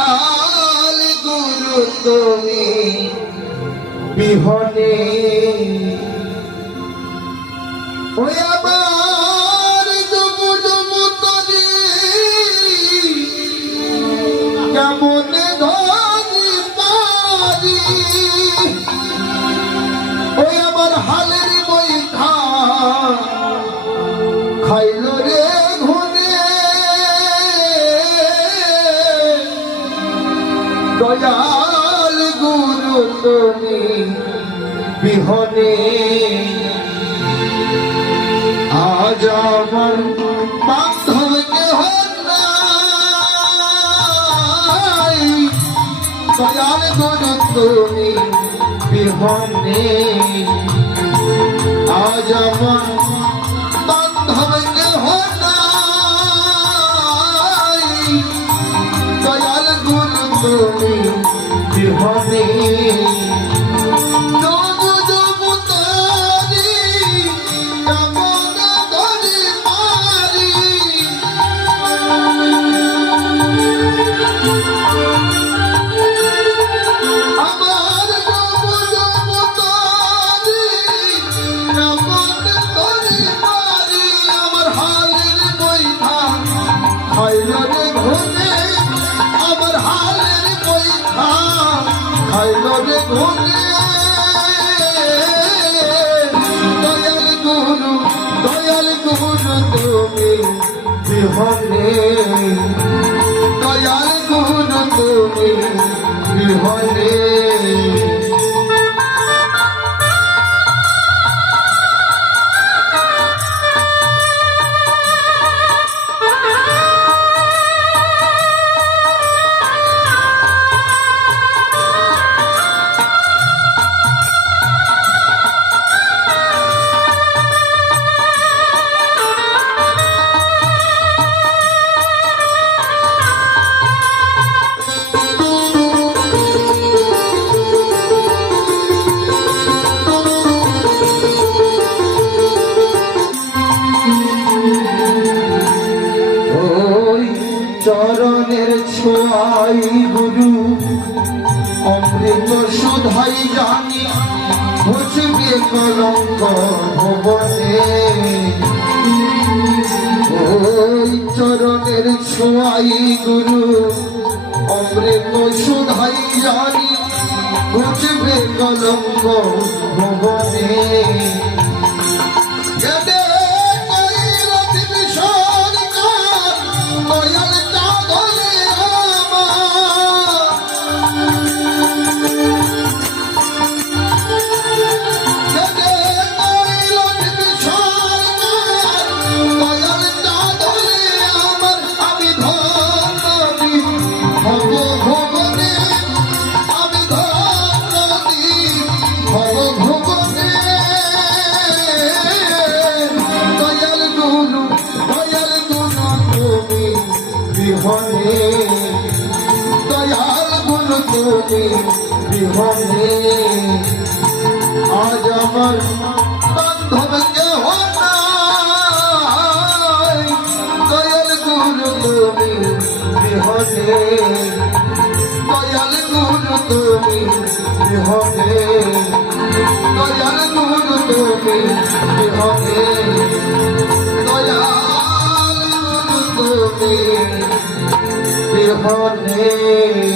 দয়াল গুরু তুমি বিহনে। ওই আমার ডুবু ডুবু তরি। কেমন ধনি পারি? ওই আমার হালের বৈঠা খাইল দয়াল গুরু তুমি বিহনে। আজ আমার বান্ধব কেহ দয়াল গুরু তুমি বিহনে। আজ আমার বান্ধব খাইল রে ঘুমে দয়াল গুরু দয়াল গুরু তুমি বিহনে। দয়াল গুরু তুমি বিহনে। চরণের ছোঁয়াই গুরু। অমৃত সুধাই জানি ঘুষবে কলঙ্ক ভবনে। ওই চরণের ছোঁয়াই গুরু, অমৃত সুধাই জানি ঘুষবে কলঙ্ক ভবনে। বিহনে, দয়াল গুরু তুমি বিহনে। আজ আমার বান্ধব কেহ দয়াল গুরু তুমি বিহনে। দয়াল গুরু তুমি বিহনে। দয়াল গুরু তুমি বিহনে। তুমি বিহনে